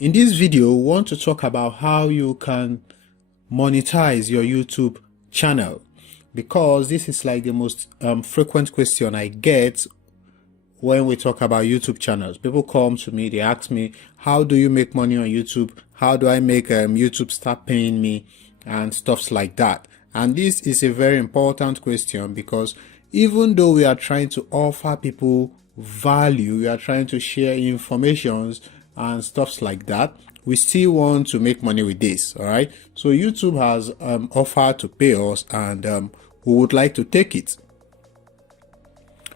In this video, we want to talk about how you can monetize your YouTube channel, because this is like the most frequent question I get when we talk about YouTube channels. People come to me, they ask me, how do you make money on YouTube? How do I make YouTube start paying me and stuffs like that? And this is a very important question, because even though we are trying to offer people value, we are trying to share informations and stuffs like that, we still want to make money with this. All right, so YouTube has offered to pay us, and we would like to take it.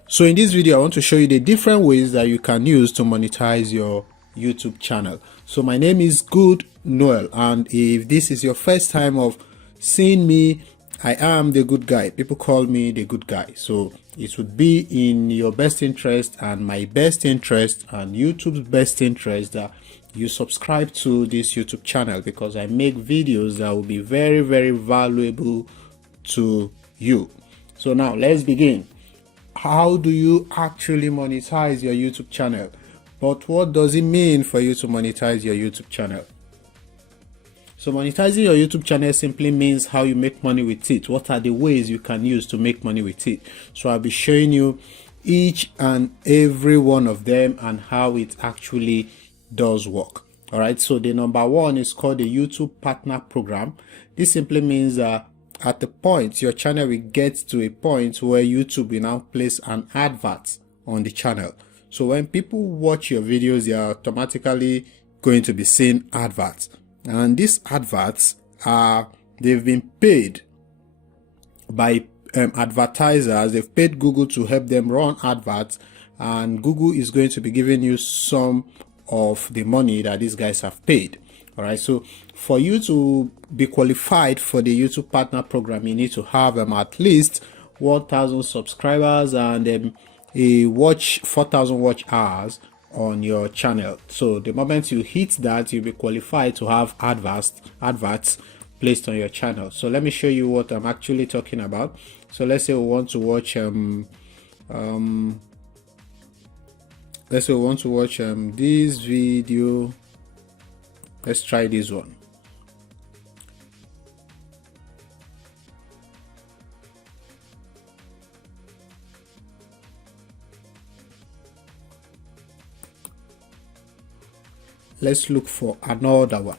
So in this video, I want to show you the different ways that you can use to monetize your YouTube channel. So my name is Good Noel, and if this is your first time of seeing me, I am the good guy. People call me the good guy. So it would be in your best interest and my best interest and YouTube's best interest that you subscribe to this YouTube channel, because I make videos that will be very, very valuable to you. So now let's begin. How do you actually monetize your YouTube channel? But what does it mean for you to monetize your YouTube channel? So monetizing your YouTube channel simply means how you make money with it. What are the ways you can use to make money with it? So I'll be showing you each and every one of them and how it actually does work. All right, so the number one is called the YouTube Partner Program. This simply means that at the point your channel will get to a point where YouTube will now place an advert on the channel. So when people watch your videos, they are automatically going to be seeing adverts. And these adverts they've been paid by advertisers. They've paid Google to help them run adverts, and Google is going to be giving you some of the money that these guys have paid. All right, so for you to be qualified for the YouTube Partner Program, you need to have at least 1,000 subscribers and a 4,000 watch hours on your channel. So the moment you hit that, you'll be qualified to have adverts placed on your channel. So let me show you what I'm actually talking about. So let's say we want to watch this video. Let's try this one. Let's look for another one.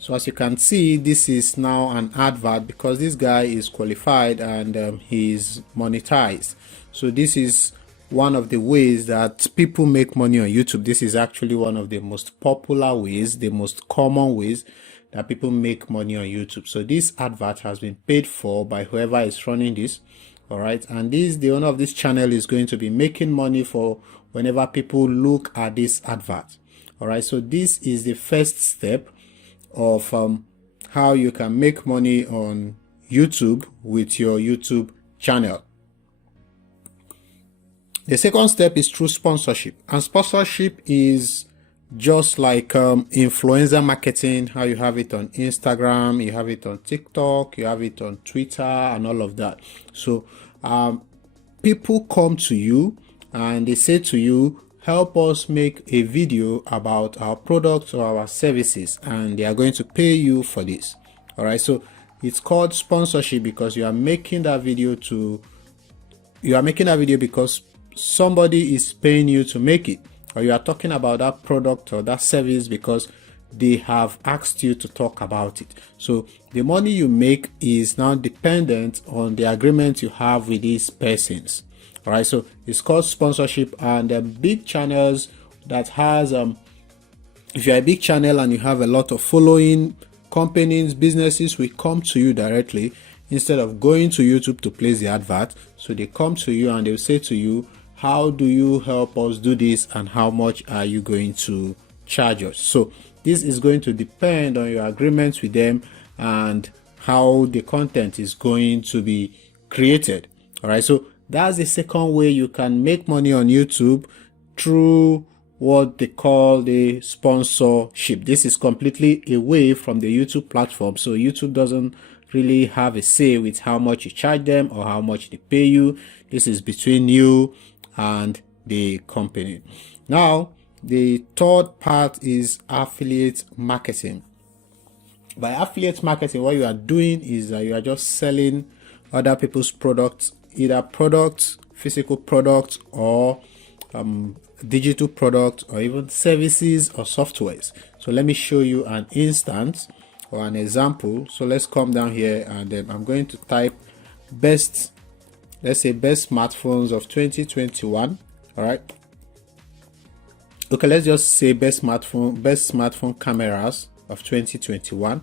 So as you can see, this is now an advert because this guy is qualified and he's monetized. So this is one of the ways that people make money on YouTube. This is actually one of the most popular ways, the most common ways that people make money on YouTube. So this advert has been paid for by whoever is running this. All right, and the owner of this channel is going to be making money for whenever people look at this advert. All right, so this is the first step of how you can make money on YouTube with your YouTube channel. The second step is through sponsorship, and sponsorship is just like influencer marketing, how you have it on Instagram, you have it on TikTok, you have it on Twitter and all of that. So people come to you and they say to you, help us make a video about our products or our services, and they are going to pay you for this. All right, so it's called sponsorship because you are making that video because somebody is paying you to make it, or you are talking about that product or that service because they have asked you to talk about it. So the money you make is now dependent on the agreement you have with these persons. All right, so it's called sponsorship. And big channels that has if you're a big channel and you have a lot of following, companies, businesses will come to you directly instead of going to YouTube to place the advert. So they come to you and they'll say to you, how do you help us do this, and how much are you going to charge us? So this is going to depend on your agreements with them and how the content is going to be created. All right, so that's the second way you can make money on YouTube, through what they call the sponsorship. This is completely away from the YouTube platform, so YouTube doesn't really have a say with how much you charge them or how much they pay you. This is between you and the company. Now The third part is affiliate marketing. By affiliate marketing, what you are doing is that you are just selling other people's products, either products, physical products, or digital products, or even services or softwares. So let me show you an instance or an example. So let's come down here, and then I'm going to type best, let's say best smartphones of 2021. All right. Okay, let's just say best smartphone cameras of 2021,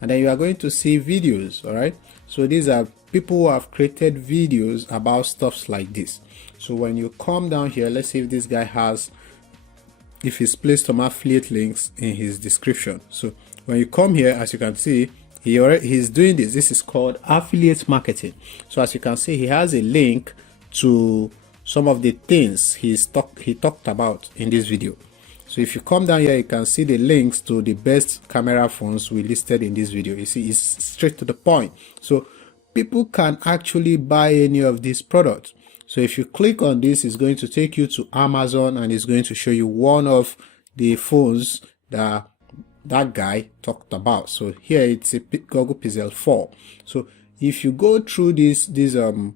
and then you are going to see videos. All right, so these are people who have created videos about stuffs like this. So when you come down here, let's see if this guy has, if he's placed some affiliate links in his description. So when you come here, as you can see, he's doing this. This is called affiliate marketing. So as you can see, he has a link to some of the things he talked about in this video. So if you come down here, you can see the links to the best camera phones we listed in this video. You see, it's straight to the point. So people can actually buy any of these products. So if you click on this, it's going to take you to Amazon, and it's going to show you one of the phones that guy talked about. So here it's a Google Pixel 4. So if you go through this video,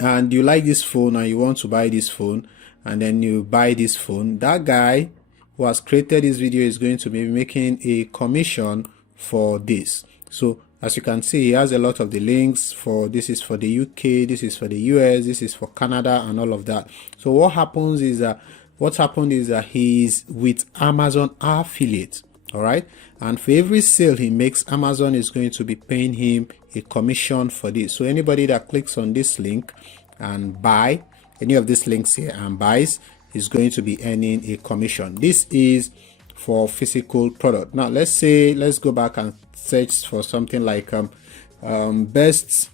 and you like this phone and you want to buy this phone, and then you buy this phone, that guy who has created this video is going to be making a commission for this. So as you can see, he has a lot of the links for, this is for the UK, this is for the US, this is for Canada, and all of that. So what happened is that he's with Amazon affiliate. All right, and for every sale he makes, Amazon is going to be paying him a commission for this. So anybody that clicks on this link and buy any of these links here and buys is going to be earning a commission. This is for physical product. Now let's go back and search for something like best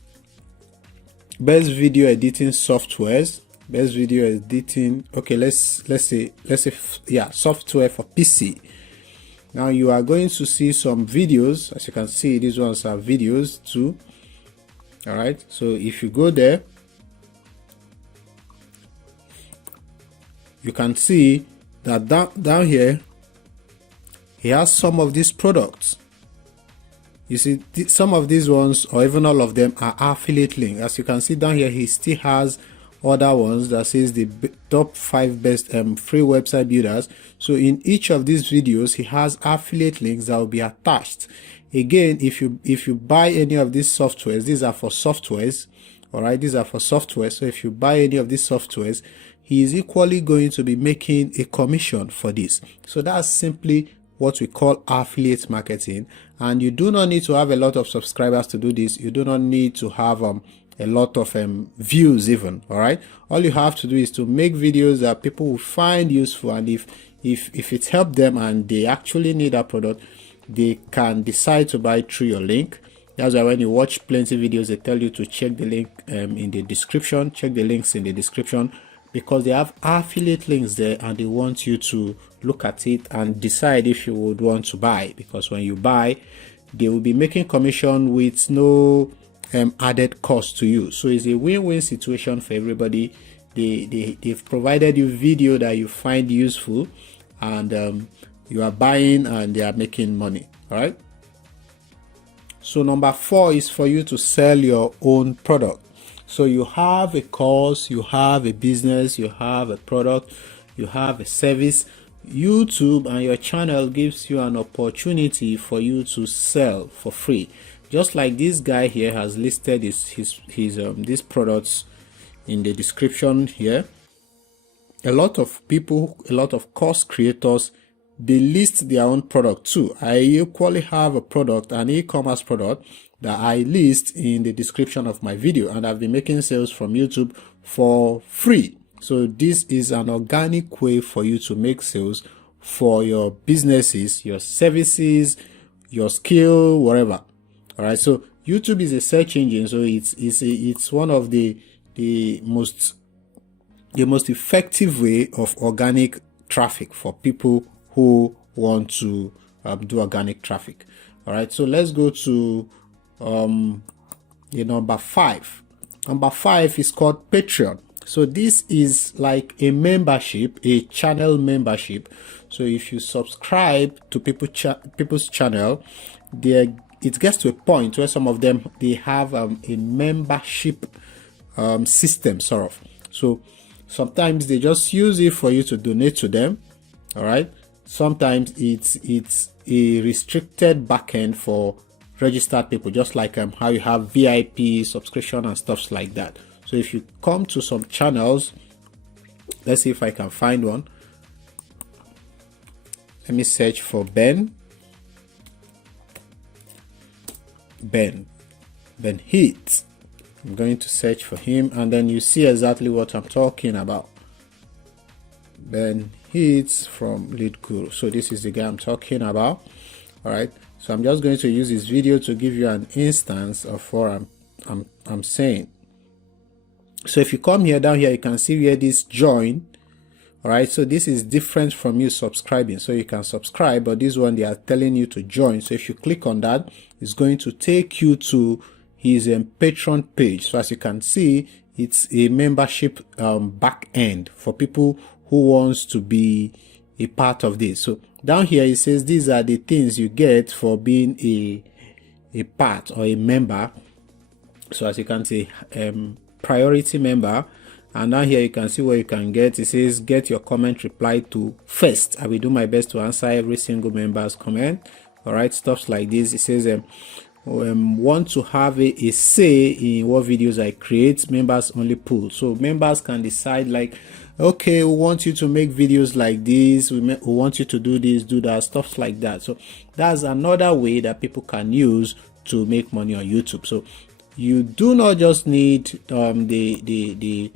video editing softwares, best video editing. Okay, let's say yeah, software for PC. Now you are going to see some videos. As you can see, these ones are videos too. All right, so if you go there, you can see that down here he has some of these products. You see, some of these ones, or even all of them, are affiliate links. As you can see down here, he still has other ones that says the top 5 best free website builders. So in each of these videos, he has affiliate links that will be attached. Again, if you buy any of these softwares, these are for softwares. All right, these are for software. So if you buy any of these softwares, he is equally going to be making a commission for this. So that's simply what we call affiliate marketing. And you do not need to have a lot of subscribers to do this. You do not need to have a lot of views even. All right, all you have to do is to make videos that people will find useful, and if it helps them and they actually need a product, they can decide to buy through your link. That's why when you watch plenty videos, they tell you to check the link in the description. Check the links in the description, because they have affiliate links there, and they want you to look at it and decide if you would want to buy. Because when you buy, they will be making commission with no added cost to you. So it's a win-win situation for everybody. They've provided you video that you find useful, and you are buying, and they are making money. All right, so number 4 is for you to sell your own product. So you have a course, you have a business, you have a product, you have a service. YouTube and your channel gives you an opportunity for you to sell for free. Just like this guy here has listed these products in the description here. A lot of people, a lot of course creators, they list their own product too. I equally have a product, an e-commerce product, that I list in the description of my video, and I've been making sales from YouTube for free. So this is an organic way for you to make sales for your businesses, your services, your skill, whatever. All right, so YouTube is a search engine, so it's one of the most effective way of organic traffic for people who want to do organic traffic. All right, so let's go to number 5. Number 5 is called Patreon. So this is like a membership, a channel membership. So if you subscribe to people's channel, it gets to a point where some of them, they have a membership system sort of. So sometimes they just use it for you to donate to them. All right. Sometimes it's a restricted backend for registered people, just like how you have VIP subscription and stuff like that. So if you come to some channels, let's see if I can find one. Let me search for Ben Heat. I'm going to search for him, and then you see exactly what I'm talking about. Ben Heat from Lead Guru. So this is the guy I'm talking about. All right. So I'm just going to use this video to give you an instance of what I'm saying. So if you come here, down here, you can see where this join. All right. So this is different from you subscribing. So you can subscribe, but this one, they are telling you to join. So if you click on that, it's going to take you to his Patreon page. So as you can see, it's a membership back end for people who wants to be a part of this. So down here, it says these are the things you get for being a part or a member. So as you can see, priority member, and down here you can see what you can get. It says get your comment replied to first. I will do my best to answer every single member's comment. All right, stuff like this. It says want to have a say in what videos I create, members only pool. So members can decide like, okay, we want you to make videos like this, we want you to do this, do that, stuff like that. So that's another way that people can use to make money on YouTube. So you do not just need the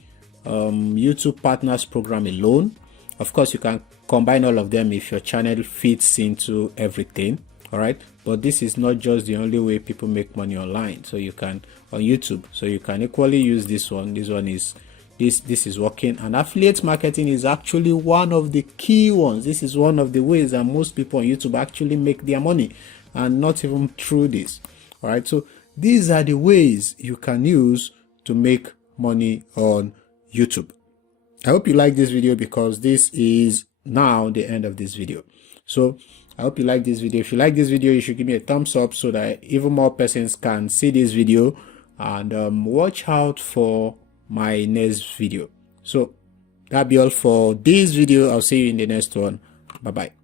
YouTube Partners Program alone. Of course, you can combine all of them if your channel fits into everything. All right, but this is not just the only way people make money online. So you can on YouTube. So you can equally use this one. This one is this is working, and affiliate marketing is actually one of the key ones. This is one of the ways that most people on YouTube actually make their money, and not even through this. All right, so these are the ways you can use to make money on YouTube. I hope you like this video, because this is now the end of this video. So I hope you like this video. If you like this video, you should give me a thumbs up so that even more persons can see this video, and watch out for my next video. So that'll be all for this video. I'll see you in the next one. Bye bye.